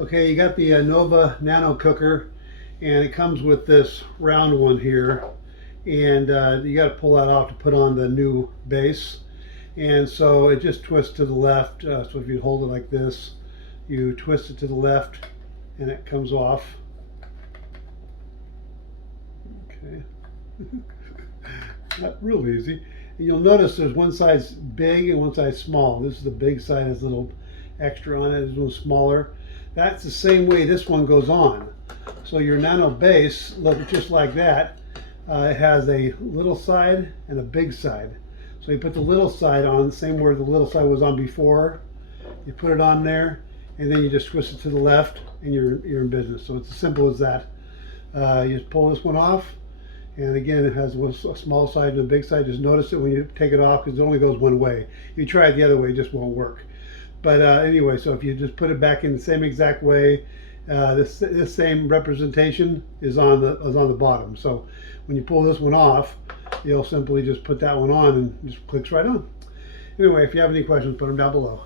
Okay, you got the Anova Nano cooker, and it comes with this round one here, and you got to pull that off to put on the new base. And so it just twists to the left. So if you hold it like this, you twist it to the left, and it comes off. Okay, not real easy. And you'll notice there's one side's big and one side's small. This is the big side, has a little extra on it. This one's smaller. That's the same way this one goes on. So your Nano base looks just like that. It has a little side and a big side. So you put the little side on, the same where the little side was on before. You put it on there, and then you just twist it to the left, and you're in business. So it's as simple as that. You just pull this one off, and again, it has a small side and a big side. Just notice it when you take it off, because it only goes one way. If you try it the other way, it just won't work. But anyway, so if you just put it back in the same exact way, this same representation is on the bottom. So when you pull this one off, you'll simply just put that one on and just clicks right on. Anyway, if you have any questions, put them down below.